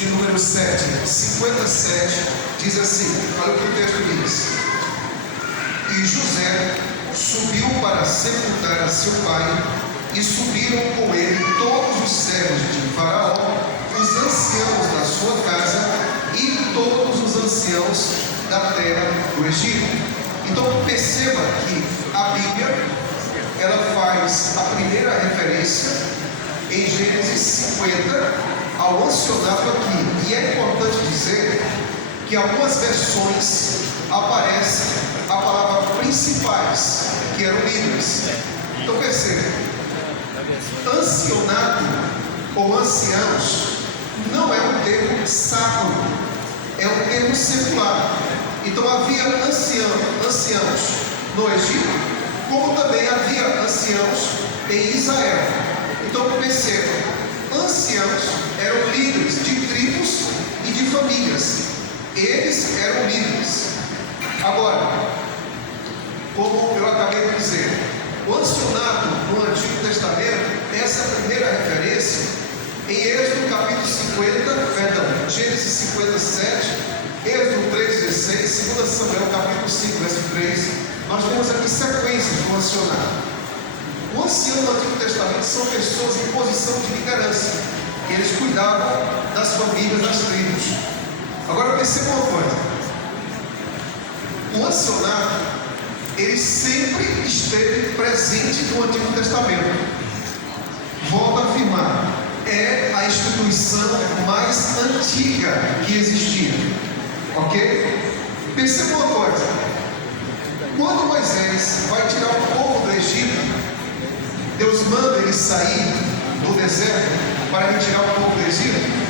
de número 7, 57, diz assim, olha o que o texto diz: e José subiu para sepultar a seu pai, e subiram com ele todos os servos de Faraó, os anciãos da sua casa e todos os anciãos da terra do Egito. Então perceba que a Bíblia, ela faz a primeira referência em Gênesis 50 ao ancianato aqui. E é importante dizer que em algumas versões aparece a palavra principais, que eram líderes. Então perceba, ancianato ou anciãos não é um termo sacro, é um termo secular. Então havia anciãos no Egito, como também havia anciãos em Israel. Então perceba, anciãos eram líderes de tribos e de famílias. Eles eram líderes. Agora, como eu acabei de dizer, o ancianato no Antigo Testamento, essa primeira referência, em Êxodo capítulo 50, Gênesis 57, Êxodo 3,16, 2 Samuel capítulo 5, verso 3, nós temos aqui sequências do ancianato. O ancião do Antigo Testamento são pessoas em posição de liderança. Eles cuidavam das famílias, das tribos. Agora perceba uma coisa: o ancianato, ele sempre esteve presente no Antigo Testamento. Volto a afirmar, é a instituição mais antiga que existia. Ok? Perceba uma coisa: quando Moisés vai tirar o povo do Egito, Deus manda ele sair do deserto para retirar o povo do Egito.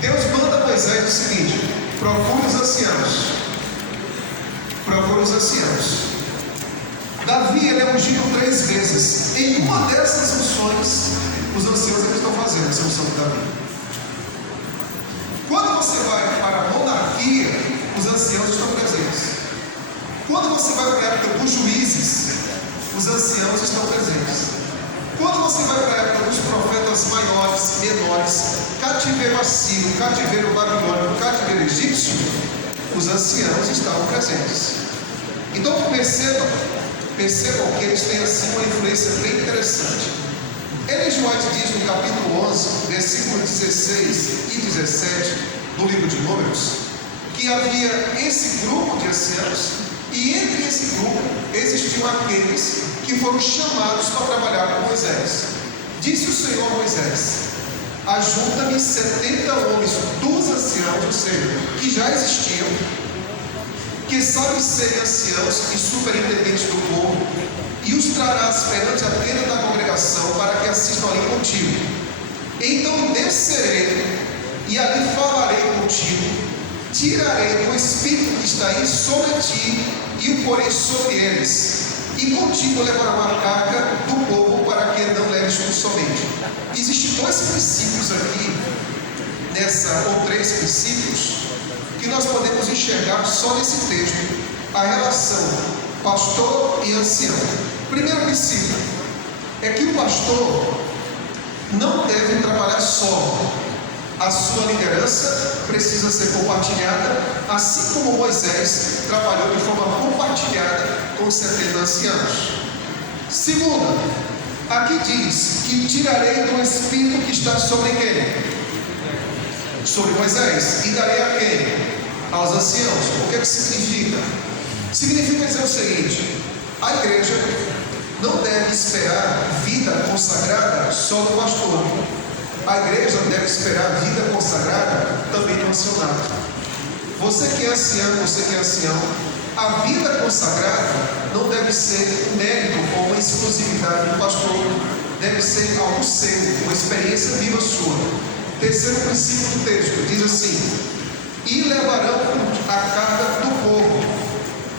Deus manda a Moisés o seguinte: procure os anciãos. Procure os anciãos. Davi, ele é ungido 3 vezes. Em uma dessas funções, os anciãos eles estão fazendo essa função de Davi. Quando você vai para a monarquia, os anciãos estão presentes. Quando você vai para a época dos juízes, os anciãos estão presentes. Quando você vai para a época dos profetas maiores, menores, cativeiro assírio, cativeiro babilônico, cativeiro egípcio, os anciãos estavam presentes. Então percebam que eles têm assim uma influência bem interessante. Ellen G. White diz no capítulo 11, versículos 16 e 17 do livro de Números, que havia esse grupo de anciãos, e entre esse grupo existiam aqueles que foram chamados para trabalhar com Moisés. Disse o Senhor a Moisés: ajunta-me 70 homens dos anciãos, ou seja, que já existiam, que sabem ser anciãos e superintendentes do povo, e os trarás perante a tenda da congregação para que assistam ali contigo. Então descerei e ali falarei contigo, tirarei o espírito que está aí sobre ti e o porei sobre eles, e contigo levarão a carga do povo para que não leves tu somente. Existem 2 princípios aqui, ou 3 princípios, que nós podemos enxergar só nesse texto: a relação pastor e ancião. Primeiro princípio é que o pastor não deve trabalhar só. A sua liderança precisa ser compartilhada, assim como Moisés trabalhou de forma compartilhada com os 70 anciãos. Segunda, aqui diz que tirarei do espírito que está sobre quem? Sobre Moisés, e darei a quem? Aos anciãos. O que significa? Significa dizer o seguinte: a igreja não deve esperar vida consagrada só do pastor. A igreja deve esperar a vida consagrada também do ancianato. Você que é ancião, você que é ancião, a vida consagrada não deve ser um mérito ou uma exclusividade do pastor. Deve ser algo seu, uma experiência viva sua. Terceiro princípio do texto diz assim: e levarão a carga do povo.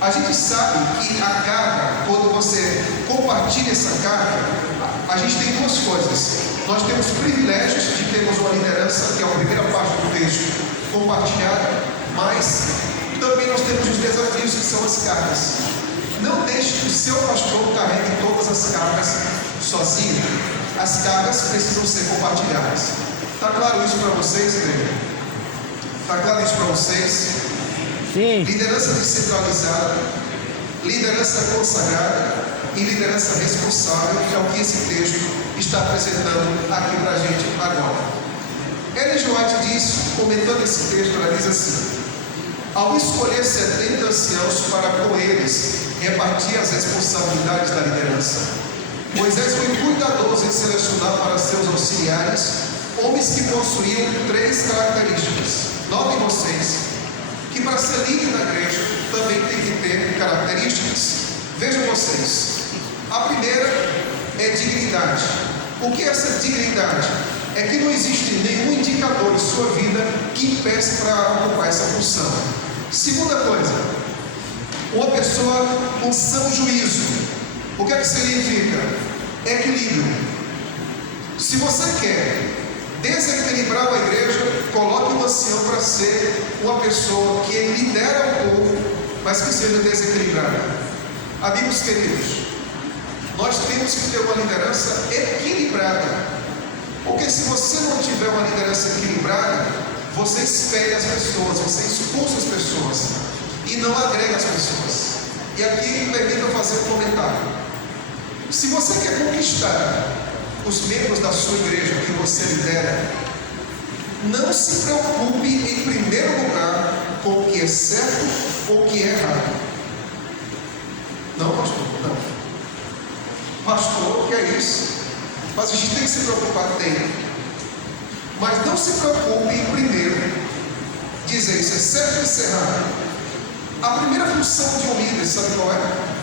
A gente sabe que a carga, quando você compartilha essa carga, a gente tem 2 coisas. Nós temos privilégios de termos uma liderança, que é a primeira parte do texto, compartilhada, mas também nós temos os desafios, que são as cargas. Não deixe que o seu pastor carregue todas as cargas sozinho. As cargas precisam ser compartilhadas. Está claro isso para vocês, igreja? Está claro isso para vocês? Sim. Liderança descentralizada, liderança consagrada e liderança responsável, que é o que esse texto está apresentando aqui para a gente agora. Ellen G. White diz, comentando esse texto, ela diz assim: ao escolher 70 anciãos para com eles repartir as responsabilidades da liderança, Moisés foi cuidadoso em selecionar para seus auxiliares homens que possuíam 3 características. Notem vocês que para ser líder da igreja também tem que ter características. Vejam vocês, a primeira é dignidade. O que é essa dignidade? É que não existe nenhum indicador em sua vida que impeça para ocupar essa função. Segunda coisa, uma pessoa com são juízo. O que é que significa? Equilíbrio. Se você quer desequilibrar a igreja, coloque um ancião para ser uma pessoa que lidera o povo, mas que seja desequilibrada. Amigos queridos, nós temos que ter uma liderança equilibrada. Porque se você não tiver uma liderança equilibrada, você espelha as pessoas, você expulsa as pessoas e não agrega as pessoas. E aqui permita fazer um comentário. Se você quer conquistar os membros da sua igreja que você lidera, não se preocupe em primeiro lugar com o que é certo ou o que é errado. Não, pastor, não. Pastor, o que é isso? Mas a gente tem que se preocupar, tem. Mas não se preocupe em primeiro dizer isso é certo ou isso é errado. A primeira função de um líder, sabe qual é?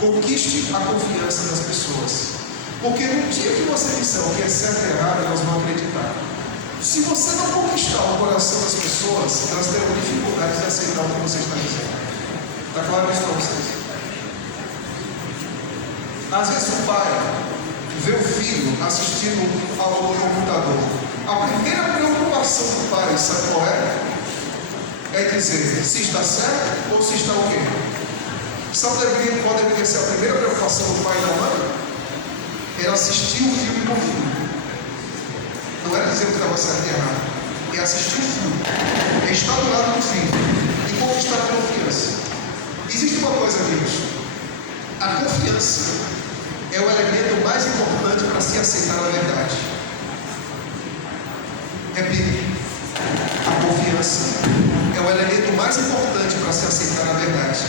Conquiste a confiança das pessoas. Porque no dia que você disser o que é certo e errado, elas vão acreditar. Se você não conquistar o coração das pessoas, elas terão dificuldade de aceitar o que você está dizendo. Está claro isso para vocês? Às vezes o pai vê o filho assistindo ao computador. A primeira preocupação do pai, sabe qual é? É dizer se está certo ou se está o quê? Sabe qual deveria ser a primeira preocupação do pai e da mãe? Era assistir o filme com o filho. Não era dizer o que estava certo e errado. É assistir o filme. É estar do lado do filho e conquistar a confiança. Existe uma coisa, amigos. A confiança é o elemento mais importante para se aceitar a verdade. Repito, a confiança é o elemento mais importante para se aceitar a verdade.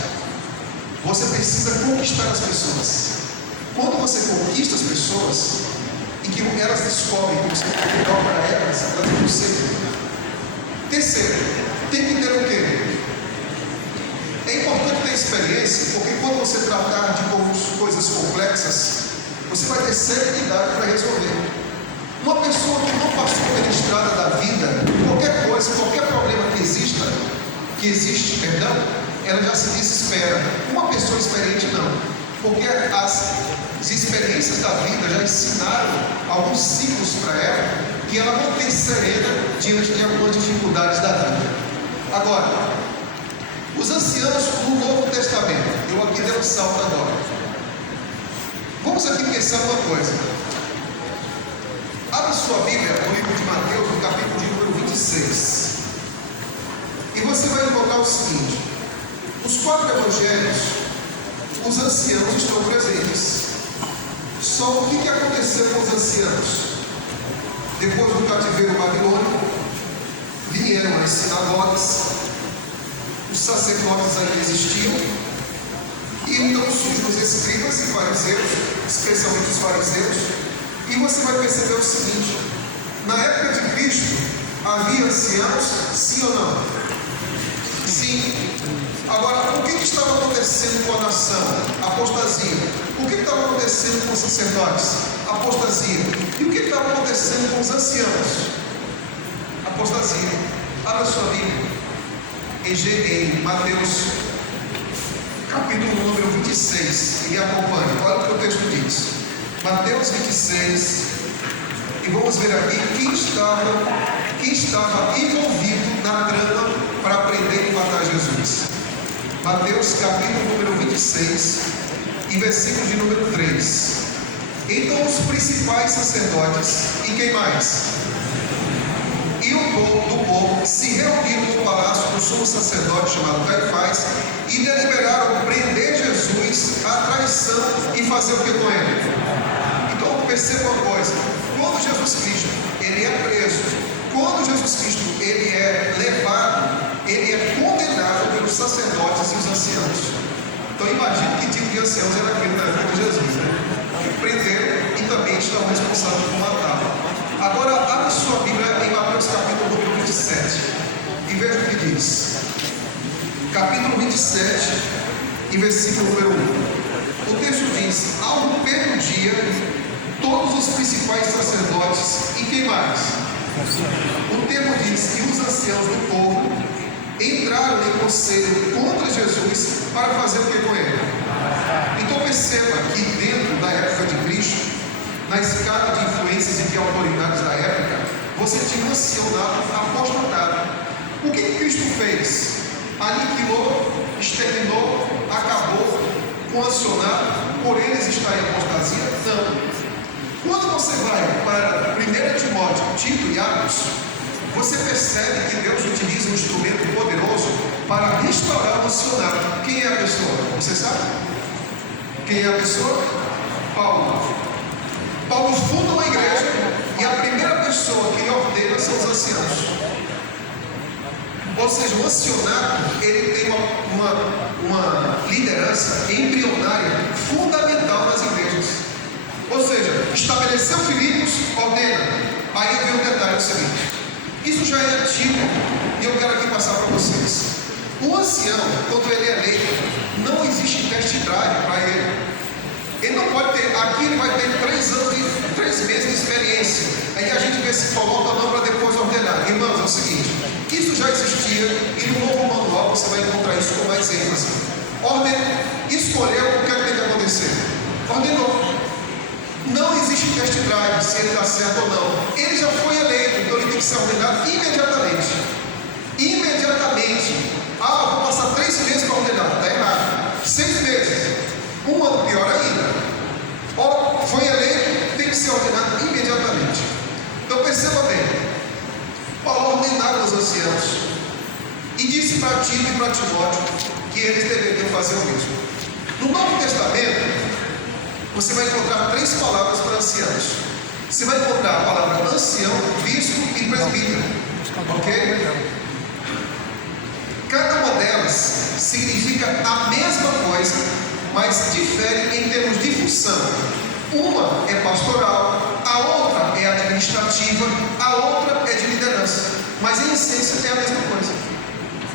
Você precisa conquistar as pessoas. Quando você conquista as pessoas e que elas descobrem que você é melhor para elas vão ser. Terceiro, tem que ter o quê? É importante ter experiência, porque quando você tratar de coisas complexas, você vai ter serenidade para resolver. Uma pessoa que não passou pela estrada da vida, qualquer coisa, qualquer problema que existe, ela já se desespera. Uma pessoa experiente não, porque as experiências da vida já ensinaram alguns ciclos para ela, que ela não tem serena diante de algumas dificuldades da vida. Agora, os anciãos no Novo Testamento, eu aqui dei um salto agora. Vamos aqui pensar uma coisa. Abra sua Bíblia no livro de Mateus, no capítulo de número 26. E você vai invocar o seguinte: os 4 evangelhos, os anciãos estão presentes. Só o que aconteceu com os anciãos? Depois do cativeiro babilônico, vieram as sinagogas, os sacerdotes ainda existiam, e então surgem os escribas e fariseus, especialmente os fariseus, e você vai perceber o seguinte: na época de Cristo havia anciãos, sim ou não? Sim. Agora, o que estava acontecendo com a nação? Apostasia. O que estava acontecendo com os sacerdotes? Apostasia. E o que estava acontecendo com os anciãos? Apostasia. Abra sua Bíblia em Mateus capítulo número 26 e acompanhe. Olha o que o texto diz. Mateus 26, e vamos ver aqui quem estava envolvido na trama para prender e matar Jesus. Mateus capítulo número 26 e versículo de número 3. Então os principais sacerdotes e quem mais? do povo se reuniram no palácio do sumo sacerdote chamado Caifás e deliberaram prender Jesus à traição e fazer o que com ele? Então perceba uma coisa: quando Jesus Cristo ele é preso, quando Jesus Cristo ele é levado, ele é condenado pelos sacerdotes e os anciãos. Então imagine que tipo de anciãos era aquele na época de Jesus, né? Que prenderam e também estavam responsáveis por matá-lo. Agora abra sua Bíblia em Mateus capítulo número 27 e veja o que diz. Capítulo 27 e versículo número 1. O texto diz: ao romper do dia, todos os principais sacerdotes e quem mais? O texto diz que os anciãos do povo entraram em conselho contra Jesus para fazer o que com ele? Então perceba que dentro da época de Cristo, na escala de influências e de autoridades da época, você tinha um ancião apostolado. O que Cristo fez? Aniquilou, exterminou, acabou com o acionado, por eles está em apostasia? Não. Quando você vai para 1 Timóteo, Tito e Atos, você percebe que Deus utiliza um instrumento poderoso para restaurar o acionado. Quem é a pessoa? Você sabe? Quem é a pessoa? Paulo. Paulo funda uma igreja e a primeira pessoa que lhe ordena são os anciãos. Ou seja, o ancianato ele tem uma liderança embrionária fundamental nas igrejas. Ou seja, estabeleceu Filipos, ordena. Aí vem o detalhe: é o seguinte, isso já é antigo e eu quero aqui passar para vocês. O ancião, quando ele é eleito, não existe test drive para ele. Ele não pode ter, aqui ele vai ter 3 meses de experiência. Aí a gente vê se coloca ou não para depois ordenar. Irmãos, é o seguinte, isso já existia e no novo manual você vai encontrar isso com mais ênfase. Escolheu, o que é que tem que acontecer? Ordenou. Não existe test drive se ele dá certo ou não. Ele já foi eleito, então ele tem que ser ordenado imediatamente. Imediatamente. Ah, vou passar 3 meses para ordenar. Está errado. 6 meses. 1 ano pior ainda. Foi eleito, tem que ser ordenado imediatamente. Então perceba bem, Paulo ordenava os anciãos e disse para Tito e para Timóteo que eles deveriam fazer o mesmo. No Novo Testamento você vai encontrar 3 palavras para anciãos. Você vai encontrar a palavra ancião, bispo e presbítero. Ok? Cada uma delas significa a mesma coisa, mas difere em termos de função. Uma é pastoral, a outra é administrativa, a outra é de liderança, mas em essência é a mesma coisa.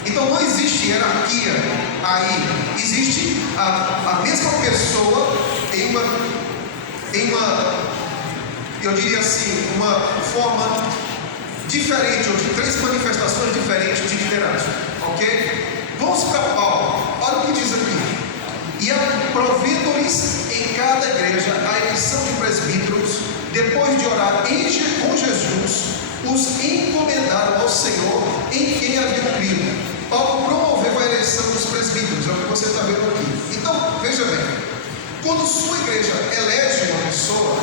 Então não existe hierarquia aí, existe a mesma pessoa em uma, eu diria assim, uma forma diferente, ou de 3 manifestações diferentes de liderança. Ok? Vamos para Paulo, olha o que diz aqui. E aprovendo-lhes em cada igreja a eleição de presbíteros, depois de orar com Jesus, os encomendaram ao Senhor em quem haviam crido. Paulo promoveu a eleição dos presbíteros, é o que você está vendo aqui. Então, veja bem, quando sua igreja elege uma pessoa,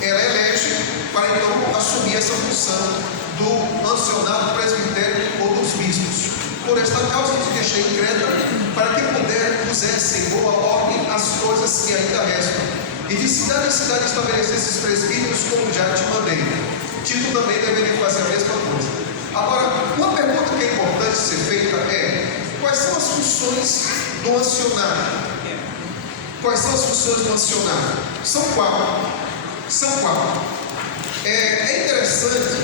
ela elege para então assumir essa função do ancianato presbitério ou dos bispos. Por esta causa te deixei em Creta, para que pusesse em boa ordem as coisas que ainda restam, e de cidade em cidade estabelecer esses presbíteros, como já te mandei. Tito também deveria fazer a mesma coisa. Agora, uma pergunta que é importante ser feita é: quais são as funções do ancianato? Quais são as funções do ancianato? São 4. É interessante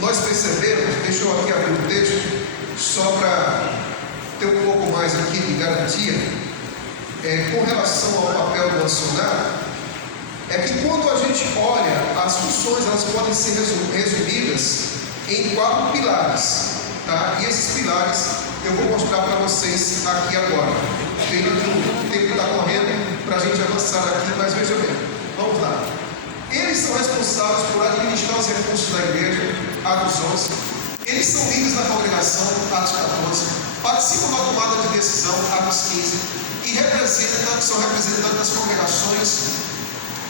nós percebermos, deixa eu aqui abrir o texto, só para ter um pouco mais aqui de garantia, com relação ao papel do ancianato, é que quando a gente olha as funções, elas podem ser resumidas em 4 pilares, tá? E esses pilares eu vou mostrar para vocês aqui agora. O tempo está correndo para a gente avançar aqui, mas veja bem, vamos lá. Eles são responsáveis por administrar os recursos da igreja, Atos 11. Eles são líderes da congregação, Atos 14. Participam da tomada de decisão, Atos 15. E são representantes das congregações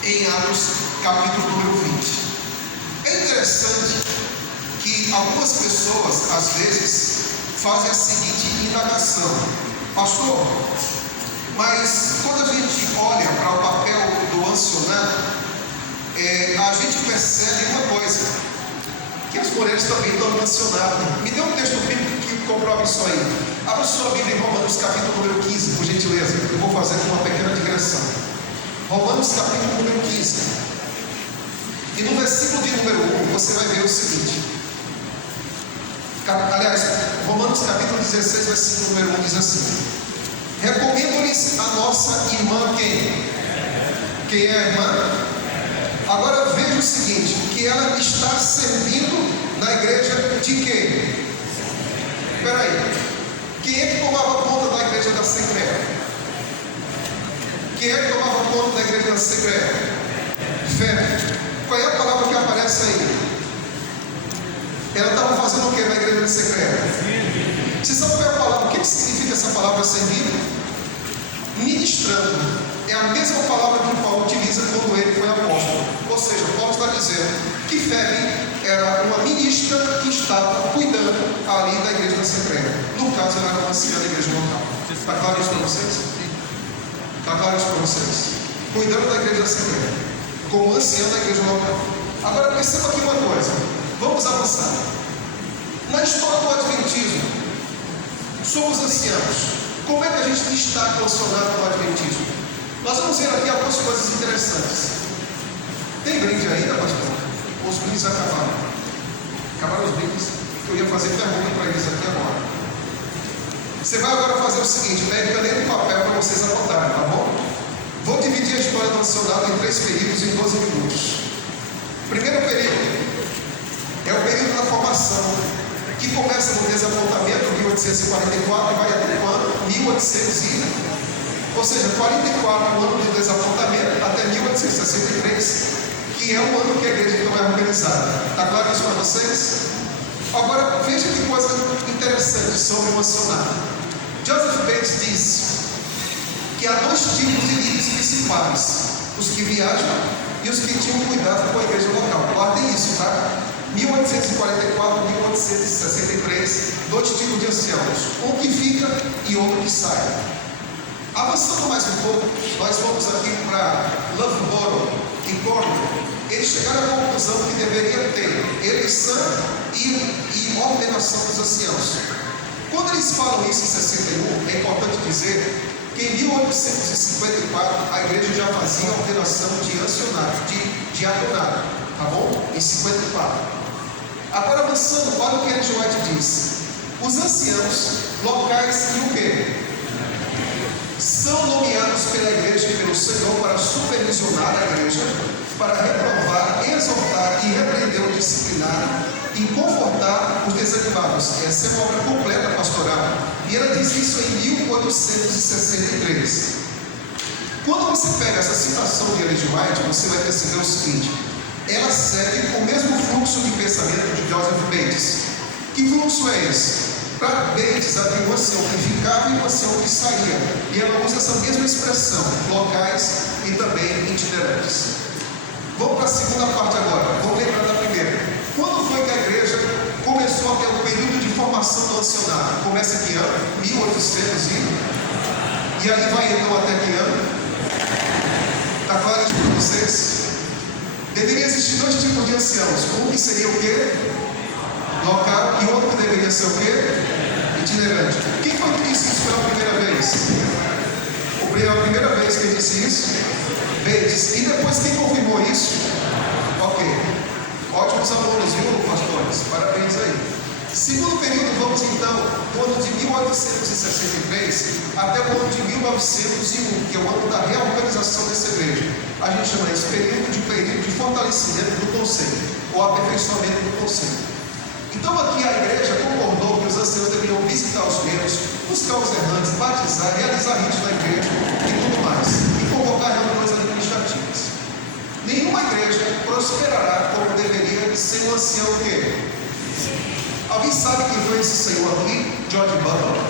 em Atos capítulo número 20. É interessante que algumas pessoas, às vezes, fazem a seguinte indagação: pastor, mas quando a gente olha para o papel do ancionado, a gente percebe uma coisa, que as mulheres também estão ancionadas. Me dê um texto bíblico que comprove isso aí. Abra sua Bíblia em Romanos capítulo número 15, por gentileza. Eu vou fazer uma pequena digressão. Romanos capítulo número 15. E no versículo de número 1, você vai ver o seguinte. Aliás, Romanos capítulo 16, versículo número 1 diz assim: recomendo-lhes a nossa irmã quem? Quem é a irmã? Agora veja o seguinte, que ela está servindo na igreja de quem? Espera aí. Quem é que tomava conta da igreja da Secreta? Quem é que tomava conta da igreja da Secreta? Fé. Qual é a palavra que aparece aí? Ela estava fazendo o que na igreja da Secreta? Você sabe qual é a palavra? O que significa essa palavra servindo? Ministrando. É a mesma palavra que Paulo utiliza quando ele foi apóstolo. Ou seja, Paulo está dizendo que Febe era uma ministra que estava cuidando ali da igreja da Secreta. No caso, ela era uma anciã da igreja local. Está claro isso para vocês? Está claro isso para vocês? Cuidando da igreja da Secreta, como anciã da igreja local. Agora perceba aqui uma coisa. Vamos avançar. Na história do Adventismo, somos anciãos. Como é que a gente destaca o acionado do Adventismo? Nós vamos ver aqui algumas coisas interessantes. Tem brinde ainda, pastor? Os brindes acabaram. Acabaram os brindes. Eu ia fazer pergunta para eles aqui agora. Você vai agora fazer o seguinte: pede caneta e papel para vocês anotarem, tá bom? Vou dividir a história do acionado em 3 períodos em 12 minutos. Primeiro período é o período da formação, que começa no desapontamento, 1844, e vai até o ano 1800 ou seja, 44 anos de desapontamento até 1863, que é o ano que a igreja então é organizada. Está claro isso para vocês? Agora, veja que coisa interessante sobre o acionado. Joseph Bates diz que há 2 tipos de líderes principais: os que viajam e os que tinham cuidado com a igreja local. Guardem isso, tá? 1844, 1863, 2 tipos de anciãos: um que fica e outro que sai. Avançando mais um pouco, nós vamos aqui para Loughborough e Cornwall. Eles chegaram à conclusão que deveria ter eleição e ordenação dos anciãos. Quando eles falam isso em 61, é importante dizer que em 1854 a igreja já fazia a ordenação de ancianato, de diaconato, tá bom? Em 54. Agora avançando, olha o que Ellen White diz: os anciãos locais e o quê? São nomeados pela igreja e pelo Senhor para supervisionar a igreja, para reprovar, exortar e repreender o disciplinar e confortar os desanimados. Essa é uma obra completa pastoral, e ela diz isso em 1863. Quando você pega essa citação de Ellen White, você vai perceber o seguinte: ela segue o mesmo fluxo de pensamento de Joseph Bates. Que fluxo é esse? Para Bates havia um ancião que ficava e um ancião que saía, e ela usa essa mesma expressão: locais e também itinerantes. Vamos para a segunda parte agora. Vamos lembrar da primeira. Quando foi que a igreja começou a ter o período de formação do ancianato? Começa que ano? 1800 e aí vai então até que ano? Está claro isso para vocês? Deveria existir 2 tipos de anciãos: um que seria o quê? Local, e outro que deveria ser o quê? Itinerante. Quem foi que disse isso pela primeira vez? A primeira vez que ele disse isso? Bates. E depois quem confirmou isso? Ok. Ótimos alunos, viu, pastores? Parabéns aí. Segundo período, vamos então do ano de 1863 até o ano de 1901, que é o ano da reorganização dessa igreja. A gente chama esse período de fortalecimento do conselho, ou aperfeiçoamento do conselho. Então aqui a igreja concordou que os anciãos deveriam visitar os membros, buscar os errantes, batizar, realizar ritos na igreja e tudo mais, e convocar reuniões administrativas. Nenhuma igreja prosperará como deveria sem um ancião o quê? Alguém sabe quem foi esse senhor aqui? George Butler.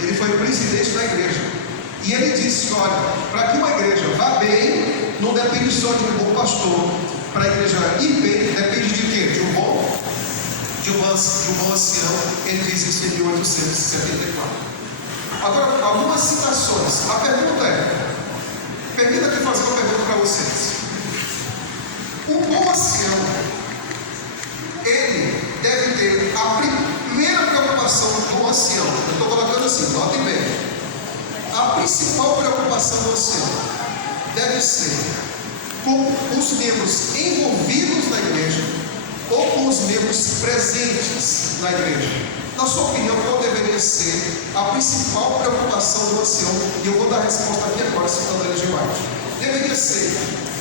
Ele foi o presidente da igreja. E ele disse: olha, para que uma igreja vá bem, não depende só de um bom pastor. Para a igreja ir bem, depende de quê? De um bom de um bom ancião, ele diz isso em 1874. Agora, algumas citações. A pergunta é, permita que fazer uma pergunta para vocês. Um bom ancião, ele deve ter a primeira preocupação do ancião. Eu estou colocando assim, notem bem. A principal preocupação do ancião deve ser com os membros envolvidos na igreja ou com os membros presentes na igreja. Na sua opinião, qual deveria ser a principal preocupação do ancião? E eu vou dar a resposta aqui agora, citando Ellen G. White. Deveria ser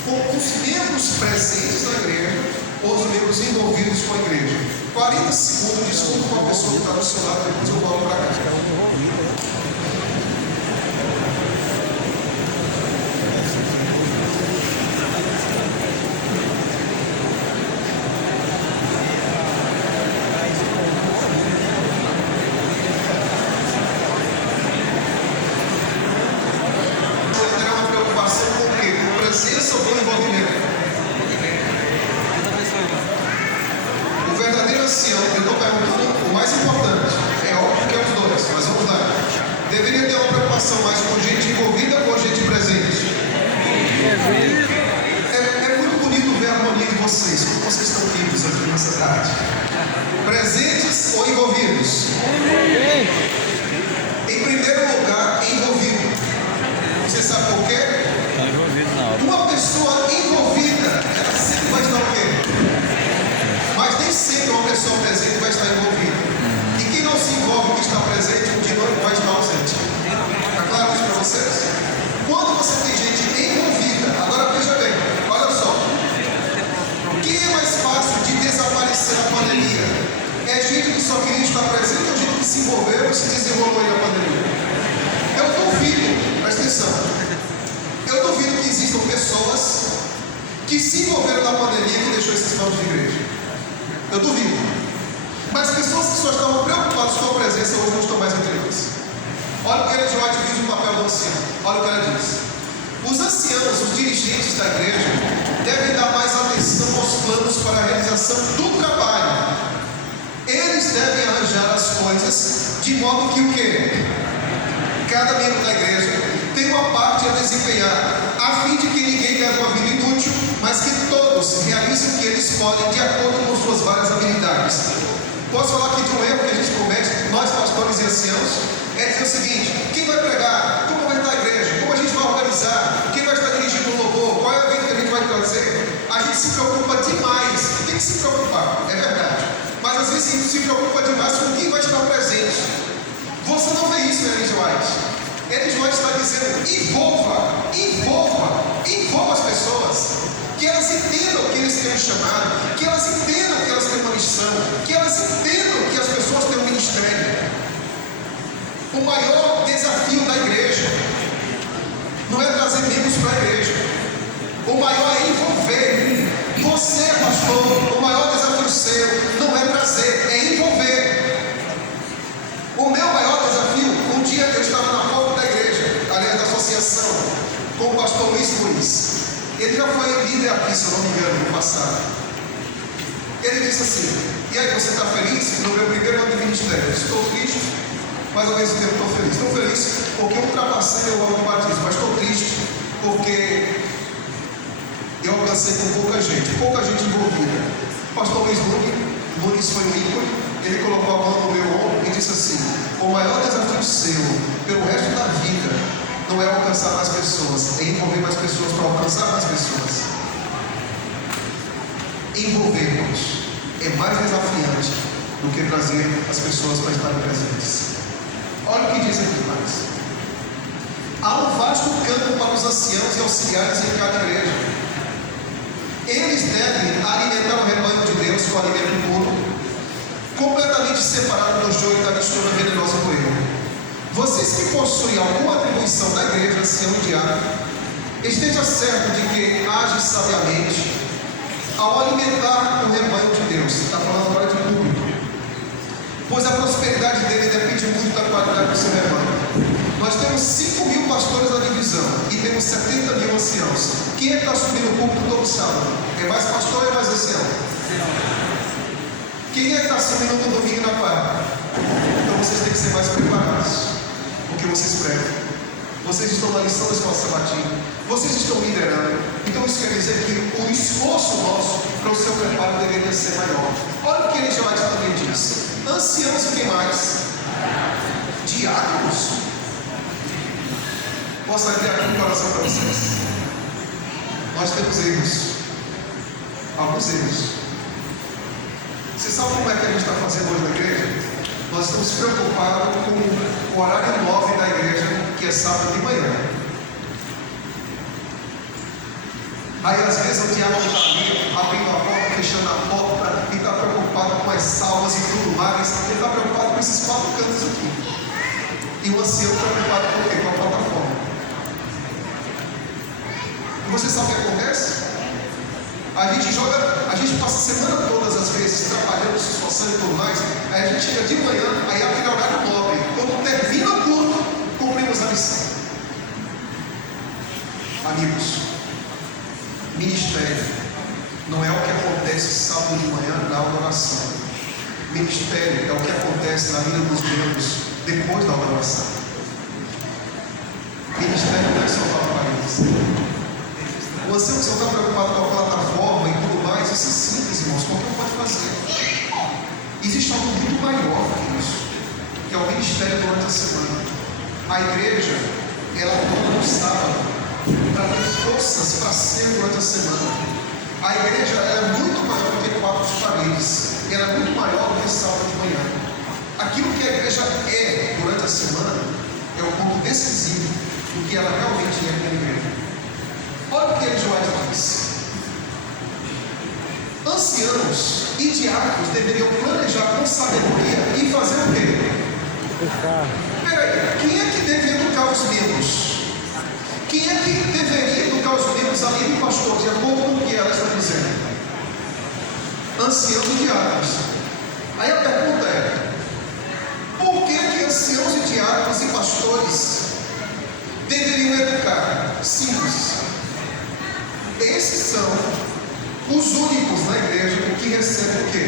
com os membros presentes na igreja ou os membros envolvidos com a igreja. 40 segundos, desculpa com a pessoa que está no seu lado, depois eu volto para cá. Mais com gente envolvida ou com gente presente? É muito bonito ver a harmonia de vocês, como vocês estão vivos aqui nessa tarde. Presentes ou envolvidos? Em primeiro lugar, envolvido. Você sabe por quê? Uma pessoa envolvida, ela sempre vai estar o quê? Mas nem sempre uma pessoa presente vai estar envolvida. E quem não se envolve, que está presente, um dia não vai estar ausente. Está claro isso para vocês? Quando você tem gente envolvida, agora veja bem, olha só. Quem é mais fácil de desaparecer na pandemia? É gente que só queria estar presente ou gente que se envolveu e se desenrolou aí na pandemia? Eu duvido, presta atenção, eu duvido que existam pessoas que se envolveram na pandemia e deixou esses bancos de igreja. Eu duvido. Mas pessoas que só estavam preocupadas com a presença hoje não estão mais entre nós. Olha o que Ellen G. White diz no papel do ancião. Olha o que ela diz. Os anciãos, os dirigentes da igreja, devem dar mais atenção aos planos para a realização do trabalho. Eles devem arranjar as coisas de modo que o quê? Cada membro da igreja tem uma parte a desempenhar, a fim de que ninguém leve uma vida inútil, mas que todos realizem o que eles podem de acordo com suas várias habilidades. Posso falar aqui de um erro que a gente comete, nós pastores e anciãos? É dizer o seguinte: quem vai pregar? Como vai estar a igreja? Como a gente vai organizar? Quem vai estar dirigindo o louvor? Qual é o evento que a gente vai trazer? A gente se preocupa demais. Tem que se preocupar, é verdade. Mas às vezes a gente se preocupa demais com quem vai estar presente. Você não vê isso, Ellen G. White. Ellen G. White está dizendo: envolva as pessoas. Que elas entendam que eles têm um chamado, que elas entendam que elas têm uma missão, que elas entendam que as pessoas têm um ministério. O maior desafio da igreja não é trazer membros para a igreja. O maior é envolver. Você, pastor, o maior desafio seu não é trazer, é envolver. O meu maior desafio, um dia eu estava na porta da igreja, aliás, da associação, com o pastor Luiz. Ele já foi líder aqui, se eu não me engano, no passado. Ele disse assim: e aí, você está feliz? No meu primeiro ano de ministério. Estou triste, mas ao mesmo tempo estou feliz. Estou feliz porque eu ultrapassei o ano do batismo, mas estou triste porque eu alcancei com pouca gente envolvida. O pastor Luiz Nunes foi um ícone. Ele colocou a mão no meu ombro e disse assim: o maior desafio seu pelo resto da vida não é alcançar mais pessoas, é envolver mais pessoas para alcançar mais pessoas. Envolver-nos é mais desafiante do que trazer as pessoas para estarem presentes. Olha o que diz aqui mais. Há um vasto campo para os anciãos e auxiliares em cada igreja. Eles devem alimentar o rebanho de Deus com alimento puro, completamente separado do joio e da mistura venenosa do erro. Vocês que possuem alguma atribuição da igreja, ancião e diácono, esteja certo de que age sabiamente ao alimentar o rebanho de Deus. Está falando agora de público. Pois a prosperidade dele depende muito da qualidade do seu rebanho. Nós temos 5.000 pastores na divisão e temos 70.000 anciãos. Quem é que está assumindo o público todo sábado? É mais pastor ou é mais ancião? Quem é que está assumindo no domingo e na quarta? Então vocês têm que ser mais preparados, porque vocês pregam. Vocês estão na lição da escola sabatina, vocês estão liderando. Então isso quer dizer que o esforço nosso para o seu preparo deveria ser maior. Olha o que ele já também diz: anciãos e quem mais? Diáconos. Posso abrir aqui um coração para vocês? Nós temos erros, alguns erros. Você sabe como é que a gente está fazendo hoje na igreja? Nós estamos preocupados com o horário 9 da igreja, que é sábado de manhã. Aí às vezes o diabo está ali, abrindo a porta, fechando a porta, e está preocupado com as salvas e tudo mais. Ele está preocupado com esses 4 cantos aqui. E o ancião está preocupado com o quê? Com a plataforma. E você sabe o que acontece? A gente passa a semana todas as vezes trabalhando, se esforçando e tudo mais. Aí a gente chega de manhã, aí é aquele horário nobre. Quando termina o culto, cumprimos a missão. Amigos, ministério não é o que acontece sábado de manhã na adoração. Ministério é o que acontece na vida dos membros depois da adoração. Ministério não é só para paredes. Você não está preocupado com a plataforma e tudo mais. Isso é simples, irmãos. Qualquer um pode fazer. Existe algo muito maior que isso, que é o ministério durante a semana. A igreja, ela acorda no sábado para ter forças para ser durante a semana. A igreja é muito maior do que 4 paredes. Ela é muito maior do que sábado de manhã. Aquilo que a igreja é durante a semana é o ponto decisivo do que ela realmente é como igreja. Olha o que ele diz: anciãos e diáconos deveriam planejar com sabedoria e fazer o quê? Peraí, quem é que deve educar os membros? Quem é que deveria educar os membros além do pastor, de acordo com o que ela está dizendo? Anciãos e diáconos. Aí a pergunta é: por que anciãos e diáconos e pastores deveriam educar? Simples. Esses são os únicos na igreja que recebem o quê?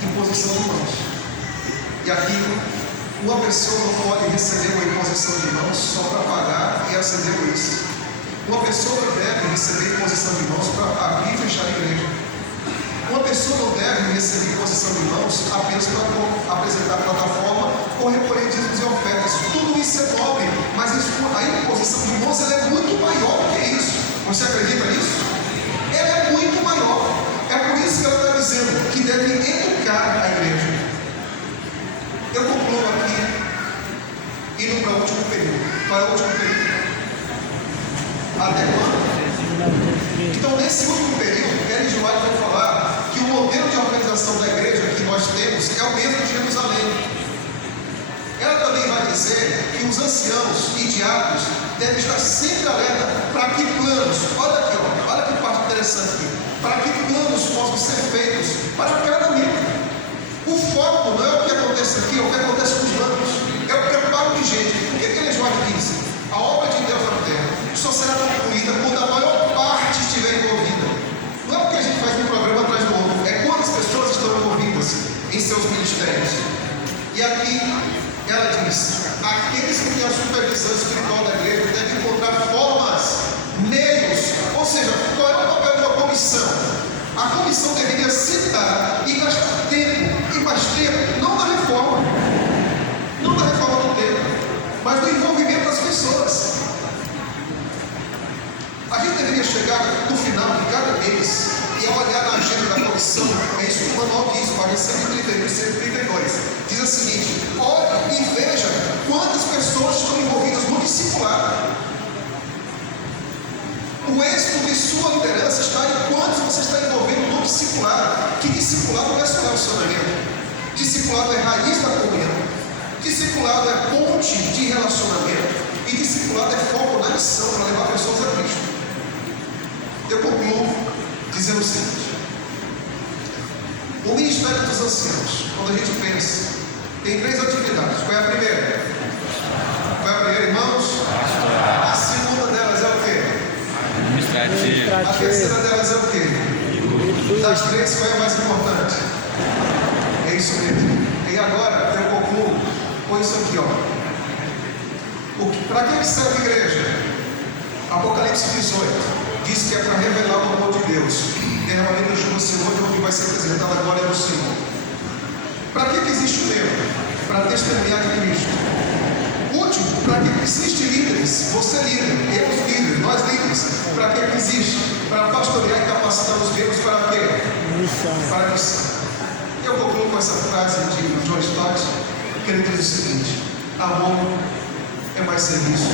Imposição de mãos. E aqui, uma pessoa não pode receber uma imposição de mãos só para pagar e acender isso. Uma pessoa deve receber imposição de mãos para abrir e fechar a igreja. Uma pessoa não deve receber imposição de mãos apenas para apresentar a plataforma ou recolher dízimos e ofertas. Tudo isso é nobre, mas a imposição de mãos ela é muito maior do que isso. Você acredita nisso? Ela é muito maior. É por isso que ela está dizendo que deve educar a igreja. Eu concluo aqui, indo para o último período. Qual é o último período? Até quando? Então, nesse último período, Ellen G. White vai falar que o modelo de organização da igreja que nós temos é o mesmo de Jerusalém. Ela também vai dizer que os anciãos e diáconos devem estar sempre alerta para que planos, olha que parte interessante aqui, para que planos possam ser feitos para cada membro. O foco não é o que acontece aqui, é o que acontece com os bancos, é o preparo de gente. O que ele diz? A obra de Deus na terra só será concluída quando a maior parte estiver envolvida. Não é porque a gente faz um programa atrás do outro, é quantas pessoas estão envolvidas em seus ministérios. E aqui ela diz: aqueles que têm a supervisão espiritual da igreja devem encontrar formas, meios, ou seja, qual é o papel de uma comissão? A comissão deveria sentar e gastar tempo, e mais tempo, não na reforma do tempo, mas no envolvimento das pessoas. A gente deveria chegar no final de cada mês e olhar na agenda da comissão. É isso que o manual diz, página 131 e 132. Diz o seguinte: olhe e veja quantas pessoas estão envolvidas no discipulado. O êxito de sua liderança está em quantos você está envolvendo no discipulado. Que discipulado não é só relacionamento. Discipulado é raiz da comunhão. Discipulado é ponte de relacionamento. E discipulado é foco na missão para levar pessoas a Cristo. Eu concluo dizendo o seguinte: o ministério dos anciãos, quando a gente pensa, tem 3 atividades. Qual é a primeira? Irmãos? A segunda delas é o quê? A terceira delas é o quê? Das 3, qual é a mais importante? isso mesmo. E agora eu concluo com isso aqui, ó. Para que serve a igreja? Apocalipse 18 diz que é para revelar o amor de Deus, derramamento da chuva do Senhor, onde vai ser apresentada a glória do Senhor. Para que existe o membro? Para testemunhar de Cristo. Último, para que existem líderes? Você líder, eu líder, nós líderes. Para que existe? Para pastorear e capacitar os membros para quê? Para missão. Eu concluo com essa frase de John Stott, que ele diz o seguinte: amor é mais serviço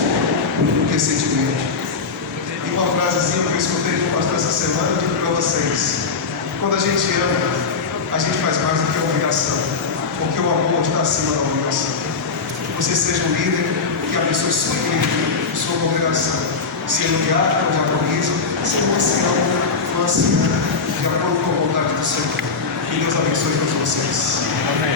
do que sentimento. E uma frasezinha que eu escutei de um pastor essa semana, eu digo para vocês: quando a gente ama, a gente faz mais do que a obrigação, porque o amor está acima da obrigação. Que você seja um líder que abençoe sua igreja, sua congregação, sendo diácono, diaconisa, sendo um ancião, uma anciã, de acordo com a vontade do Senhor. Que Deus abençoe todos vocês. Amém.